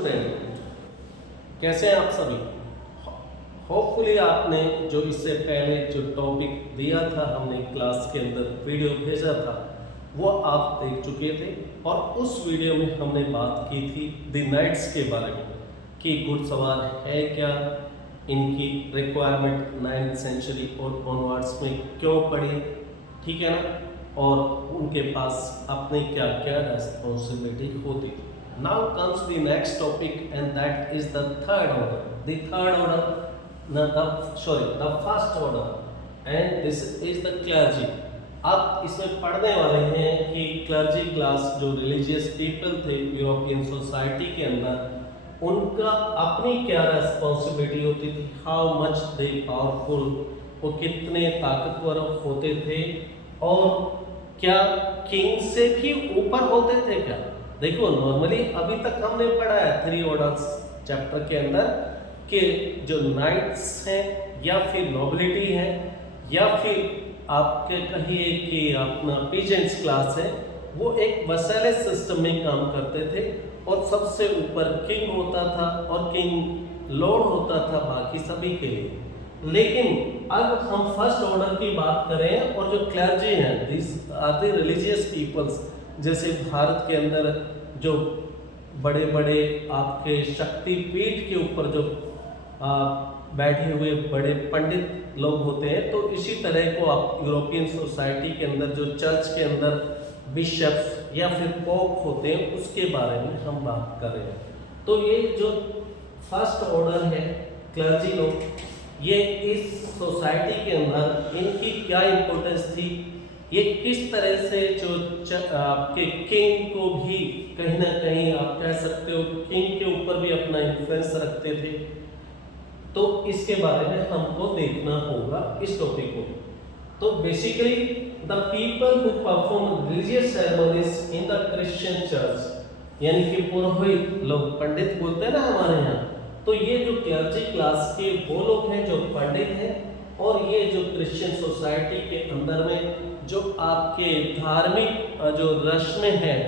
Student, कैसे हैं आप सभी। होपफुली आपने जो इससे पहले जो टॉपिक दिया था, हमने क्लास के अंदर वीडियो भेजा था, वो आप देख चुके थे। और उस वीडियो में हमने बात की थी द नाइट्स के बारे में कि घुड़सवार है क्या, इनकी रिक्वायरमेंट 9th सेंचुरी और ऑनवर्ड्स में क्यों पड़ी, ठीक है ना, और उनके पास अपने क्या क्या रेस्पॉन्सिबिलिटी होती थी। Now comes the next topic, and that is the third order. The third order, no, the first order, and this is the clergy. अब इसमें पढ़ने वाले हैं कि क्लर्जी क्लास जो रिलीजियस पीपल थे यूरोपियन सोसाइटी के अंदर, उनका अपनी क्या रेस्पॉन्सिबिलिटी होती थी, हाउ मच दे पावरफुल, वो कितने ताकतवर होते थे, और क्या किंग से भी ऊपर होते थे क्या। देखो, नॉर्मली अभी तक हमने पढ़ा है 3 ऑर्डर्स चैप्टर के अंदर कि जो नाइट्स हैं या फिर नोबिलिटी है या फिर आपके कहिए कि अपना पीजेंट्स क्लास है, वो एक वैसेलस सिस्टम में काम करते थे और सबसे ऊपर किंग होता था और किंग लॉर्ड होता था बाकी सभी के लिए। लेकिन अब हम फर्स्ट ऑर्डर की बात करें और जो क्लर्जी हैं, this are the religious peoples, जैसे भारत के अंदर जो बड़े बड़े आपके शक्ति पीठ के ऊपर जो बैठे हुए बड़े पंडित लोग होते हैं, तो इसी तरह को आप यूरोपियन सोसाइटी के अंदर जो चर्च के अंदर बिशप्स या फिर पोप होते हैं, उसके बारे में हम बात कर रहे हैं। तो ये जो फर्स्ट ऑर्डर है क्लर्जी लोग, ये इस सोसाइटी के अंदर इनकी क्या इम्पोर्टेंस थी, ये किस तरह से जो आपके किंग को भी कहीं ना कहीं आप कह सकते हो किंग के ऊपर भी अपना इन्फ्लुएंस रखते थे, तो इसके बारे में हमको देखना होगा इस टॉपिक को। तो basically the people who perform religious ceremonies in the Christian church, यानी कि पुरोहित लोग, पंडित बोलते हैं ना हमारे यहाँ, तो ये जो क्लर्जी क्लास के वो लोग हैं जो पंडित हैं, और ये जो क्रिश्चियन सोसाइटी के अंदर में जो आपके धार्मिक जो रस्में हैं,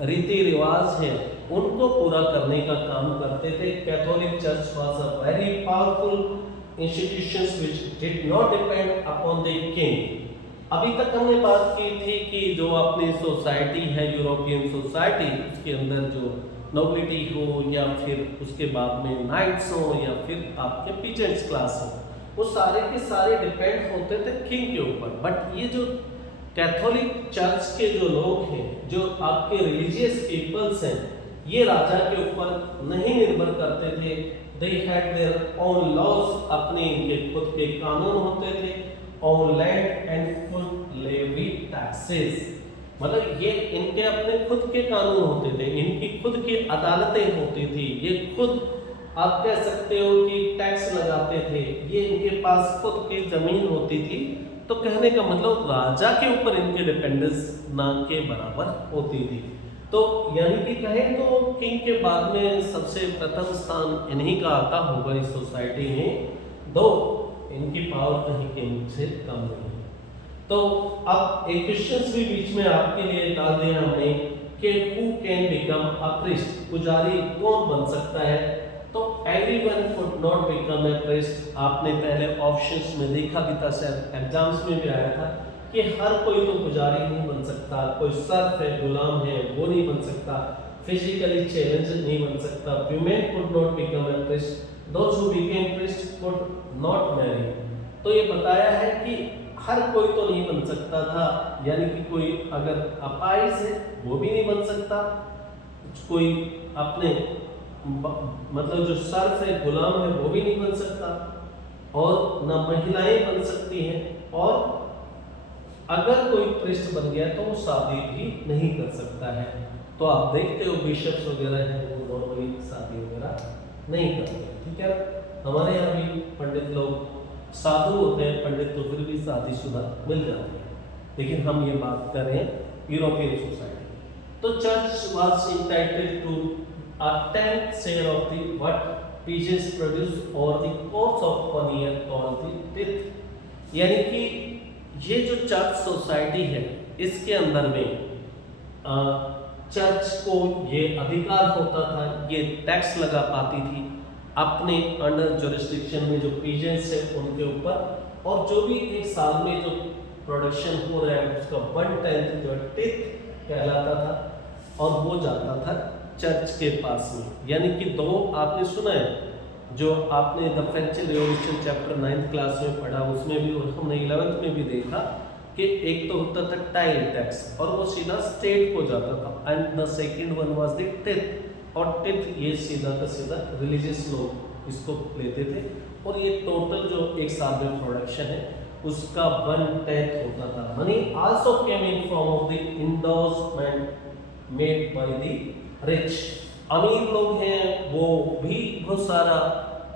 रीति रिवाज है, उनको पूरा करने का काम करते थे। Catholic church was a very powerful institutions which did not depend upon the king. अभी तक हमने बात की थी कि जो अपनी सोसाइटी है यूरोपियन सोसाइटी, उसके अंदर जो नोबिलिटी हो या फिर उसके बाद में नाइट्स हो या फिर आपके पीजेंट्स क्लास हो, वो सारे के सारे डिपेंड होते थे किंग के ऊपर। बट ये जो कैथोलिक चर्च के जो लोग हैं, जो आपके रिलीजियस पीपल्स हैं, ये राजा के ऊपर नहीं निर्भर करते थे। They had their own laws, अपने इनके खुद के कानून होते थे, on land and full levy taxes, मतलब ये इनके अपने खुद के कानून होते थे, इनकी खुद की अदालतें होती थी, ये खुद आप कह सकते हो कि टैक्स लगाते थे, ये इनके पास खुद की जमीन होती थी। तो कहने का मतलब राजा के ऊपर इनके डिपेंडेंस ना के बराबर होती थी। तो यानी कि कहें तो किंग के बाद में सबसे प्रथम स्थान इन्हीं का आता होगा इस सोसाइटी में, दो इनकी पावर कहीं किंग से कम नहीं। तो अब एक क्वेश्चन भी बीच में आपके लिए डाल दिया हमने कि who can become a priest, पुजारी कौन बन सकता है। तो everyone could not become a priest. आपने पहले ऑप्शंस में देखा भी था, शायद एग्जाम्स में भी आया था कि हर कोई तो पुजारी नहीं बन सकता, कोई सर्फ है, गुलाम है, वो नहीं बन सकता, फिजिकली चैलेंज नहीं बन सकता। Women could not become a priest, those who became priest could not marry. तो ये बताया है कि हर कोई तो नहीं बन सकता था, यानी कि कोई अगर अपाइज है वो भी नहीं बन सकता, कोई अपने मतलब जो सर्फ है, गुलाम है, वो भी नहीं बन सकता, और न महिलाएं बन सकती हैं, और अगर कोई प्रीस्ट बन गया तो वो शादी भी नहीं कर सकता है। तो आप देखते हो बिशप्स वगैरह हैं, वो नॉर्मली शादी वगैरह नहीं करते, ठीक है। हमारे यहाँ भी पंडित लोग साधु होते हैं, पंडित तो फिर भी शादीशुदा मिल जाते हैं, लेकिन हम ये बात कर रहे हैं यूरोपियन सोसाइटी। तो church was entitled to a 10th share of the what pigeons produce over the course of 1 year called the pith, यानी कि ये जो चर्च सोसाइटी है, इसके अंदर में चर्च को ये अधिकार होता था, ये टैक्स लगा पाती थी अपने अंडर जुरिस्डिक्शन में जो पीजेंट्स है उनके ऊपर, और जो भी एक साल में जो प्रोडक्शन हो रहा है उसका 1/10 जो टिथ कहलाता था, और वो जाता था चर्च के पास में। यानी कि दो आपने सुना है, जो आपने the French revolution chapter 9th class में पढ़ा, उसमें भी, और हमने 11th में भी देखा कि एक तो होता था टाइल टैक्स और वो सीधा स्टेट को जाता था, and the second one was the teeth, और टिथ ये सीधा का सीधा रिलीजियस लोग इसको लेते थे, और ये टोटल जो एक साल में प्रोडक्शन है उसका 1/10 होता था। Money also came in form of the endorsement made by the rich. अमीर लोग हैं वो भी बहुत सारा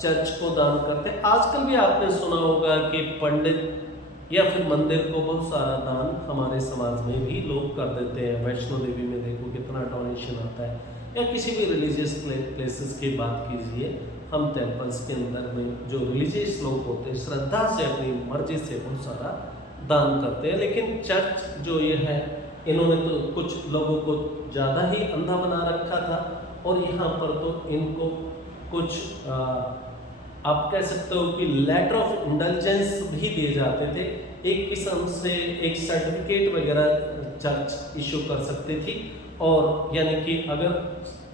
चर्च को दान करते हैं। आजकल भी आपने सुना होगा कि पंडित या फिर मंदिर को बहुत सारा दान हमारे समाज में भी लोग कर देते हैं। वैष्णो देवी में देखो कितना डोनेशन आता है, या किसी भी रिलीजियस प्लेसेस की बात कीजिए, हम टेम्पल्स के अंदर में जो रिलीजियस लोग होते हैं श्रद्धा से अपनी मर्जी से बहुत सारा दान करते हैं। लेकिन चर्च जो ये है, इन्होंने तो कुछ लोगों को ज़्यादा ही अंधा बना रखा था, और यहाँ पर तो इनको कुछ आप कह सकते हो कि लेटर ऑफ इंडल्जेंस भी दिए जाते थे। एक किस्म से एक सर्टिफिकेट वगैरह चर्च इशू कर सकती थी, और यानी कि अगर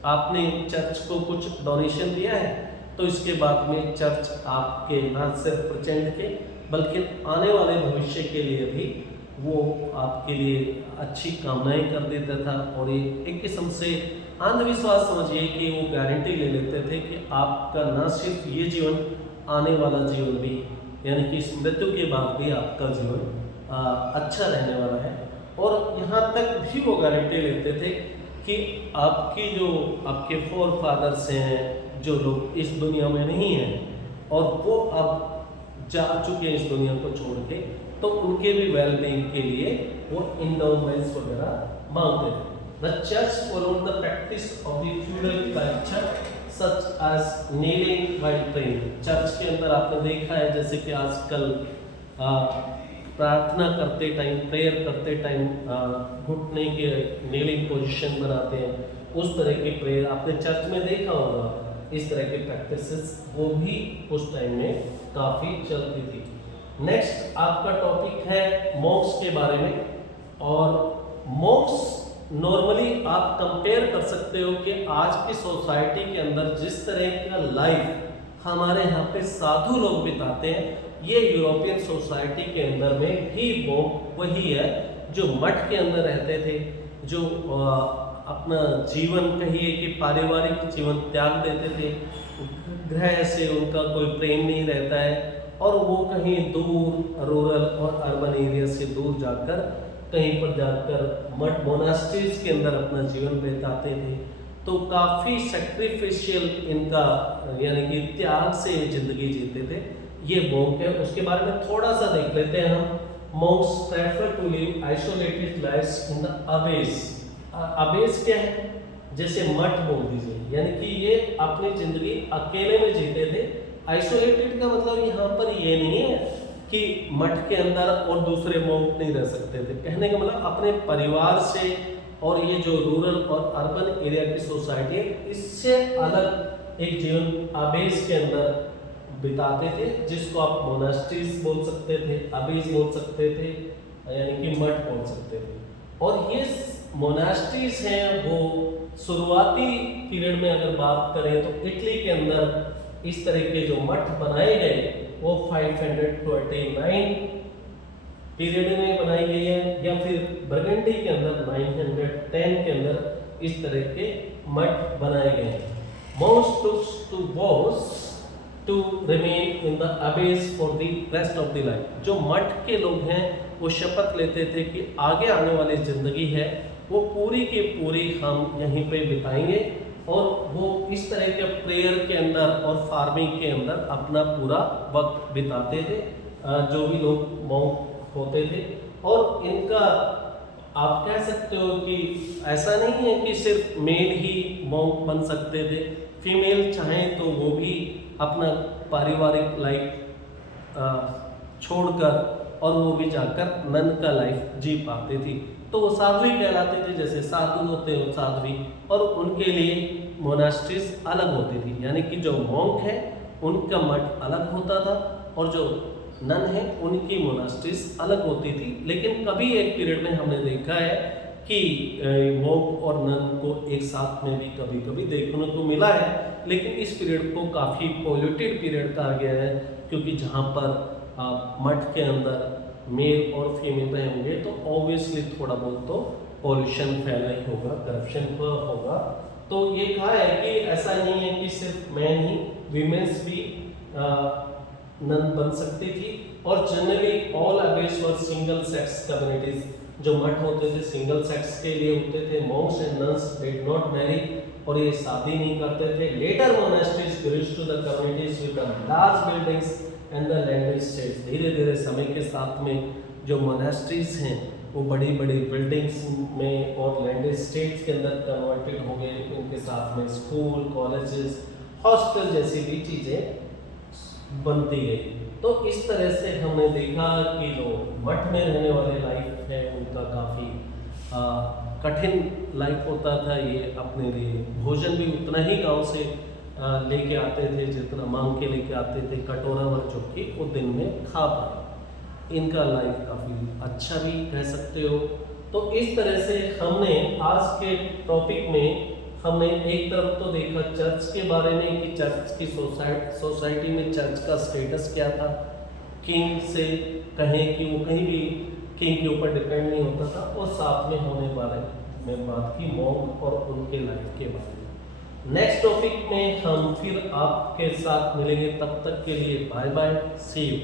आपने चर्च को कुछ डोनेशन दिया है तो इसके बाद में चर्च आपके न सिर्फ प्रेजेंट के बल्कि आने वाले भविष्य के लिए भी वो आपके लिए अच्छी कामनाएं कर देता था। और ये एक किस्म से अंधविश्वास समझिए कि वो गारंटी ले लेते थे कि आपका न सिर्फ ये जीवन, आने वाला जीवन भी, यानी कि इस मृत्यु के बाद भी आपका जीवन अच्छा रहने वाला है। और यहाँ तक भी वो गारंटी लेते थे कि आपकी जो आपके फोर फादर्स हैं, जो लोग इस दुनिया में नहीं हैं और वो अब जा चुके हैं इस दुनिया को छोड़ के, तो उनके भी वेलबींग के लिए वो इंडोमेंट्स वगैरह मांगते थे। The church followed the practice of the feudal culture such as kneeling while praying. Church के अंदर आपने देखा है जैसे कि आजकल प्रार्थना करते टाइम, प्रेयर करते टाइम घुटने के नीलिंग पोजीशन बनाते हैं, उस तरह की प्रेयर आपने चर्च में देखा होगा। इस तरह के प्रैक्टिसेस वो भी उस टाइम में काफ़ी चलती थी। नेक्स्ट आपका टॉपिक है मॉक्स के बारे में, और मॉक्स नॉर्मली आप कंपेयर कर सकते हो कि आज की सोसाइटी के अंदर जिस तरह का लाइफ हमारे यहाँ पे साधु लोग बिताते हैं, ये यूरोपियन सोसाइटी के अंदर में भी मॉक वही है जो मठ के अंदर रहते थे, जो अपना जीवन कहिए कि पारिवारिक जीवन त्याग देते थे, गृह से उनका कोई प्रेम नहीं रहता है, और वो कहीं दूर रूरल और अर्बन एरिया से दूर जाकर कहीं पर जाकर मठ मोनास्ट्रीज के अंदर अपना जीवन बिताते थे। तो काफ़ी सेक्रीफिशियल इनका यानी कि त्याग से जिंदगी जीते थे। ये मॉन्क है, उसके बारे में थोड़ा सा देख लेते हैं हम। Monks prefer to live isolated lives in the abbeys. Abbeys क्या है? जैसे मठ बोल दीजिए, यानी कि ये अपनी जिंदगी अकेले में जीते थे। आइसोलेटेड का मतलब यहाँ पर ये नहीं है कि मठ के अंदर और दूसरे मॉन्क नहीं रह सकते थे। कहने का मतलब अपने परिवार से, और ये जो रूरल और अर्बन एरिया की सोसाइटी है, इससे अलग एक जीवन अबेस के अंदर बिताते थे, जिसको आप मोनास्ट्रीज बोल सकते थे, अबेस बोल सकते थे, यानी कि मठ बोल सकते थे। और ये मोनास्ट्रीज हैं वो शुरुआती पीरियड में अगर बात करें तो इटली के अंदर इस तरह के जो मठ बनाए गए वो 529 पीरियड में बनाई गई है, या फिर बर्गंडी के अंदर 910 के अंदर इस तरह के मठ बनाए गए हैं। Most took to vows to remain in the abbey for the rest of the life। जो मठ के लोग हैं वो शपथ लेते थे कि आगे आने वाली जिंदगी है वो पूरी की पूरी हम यहीं पे बिताएंगे, और वो इस तरह के प्रेयर के अंदर और फार्मिंग के अंदर अपना पूरा वक्त बिताते थे जो भी लोग मॉन्क होते थे। और इनका आप कह सकते हो कि ऐसा नहीं है कि सिर्फ मेल ही मॉन्क बन सकते थे, फीमेल चाहें तो वो भी अपना पारिवारिक लाइफ छोड़कर और वो भी जाकर नन का लाइफ जी पाते थी। तो वो साध्वी कहलाते थे, जैसे साधु होते हैं साध्वी, और उनके लिए मोनास्ट्रीज अलग होती थी, यानी कि जो मॉन्क है उनका मठ अलग होता था और जो नन है उनकी मोनास्ट्रीज अलग होती थी। लेकिन कभी एक पीरियड में हमने देखा है कि मॉन्क और नन को एक साथ में भी कभी कभी देखने को मिला है, लेकिन इस पीरियड को काफ़ी पॉल्यूटेड पीरियड कहा गया है, क्योंकि जहाँ पर आप मठ के अंदर मेल और फीमेल रहेंगे तो ऑब्वियसली थोड़ा बहुत तो पॉल्यूशन फैला ही होगा, करप्शन होगा। तो ये कहा है कि ऐसा नहीं है कि सिर्फ मैन ही, वीमेंस भी नन बन सकती थी। और जनरली ऑल अबेस वर सिंगल सेक्स कम्युनिटीज, जो मठ होते थे सिंगल सेक्स के लिए होते थे। Monks and nuns did not marry, और ये शादी नहीं करते थे। Later monasteries grew to the communities with the large buildings and the land states. धीरे धीरे समय के साथ में जो मोनास्ट्रीज हैं वो बड़ी बड़ी बिल्डिंग्स में और लैंड स्टेट्स के अंदर कन्वर्टेड हो गए। उनके साथ में स्कूल, कॉलेजेस, हॉस्टल जैसी भी चीज़ें बनती गई। तो इस तरह से हमने देखा कि जो मठ में रहने वाले लाइफ है उनका काफ़ी कठिन लाइफ होता था। ये अपने लिए भोजन भी उतना ही गांव से लेके आते थे जितना मांग के लेके आते थे, कटोरा भर जो कि वो दिन में खा पाए। इनका लाइफ काफ़ी अच्छा भी कह सकते हो। तो इस तरह से हमने आज के टॉपिक में हमने एक तरफ तो देखा चर्च के बारे में कि चर्च की सोसाइटी में चर्च का स्टेटस क्या था। किंग से कहें कि वो कहीं भी किंग के ऊपर डिपेंड नहीं होता था, और साथ में होने वाले में बात की मॉन्क और उनके लाइफ के बारे में। नेक्स्ट टॉपिक में हम फिर आपके साथ मिलेंगे, तब तक के लिए बाय बाय, सी यू।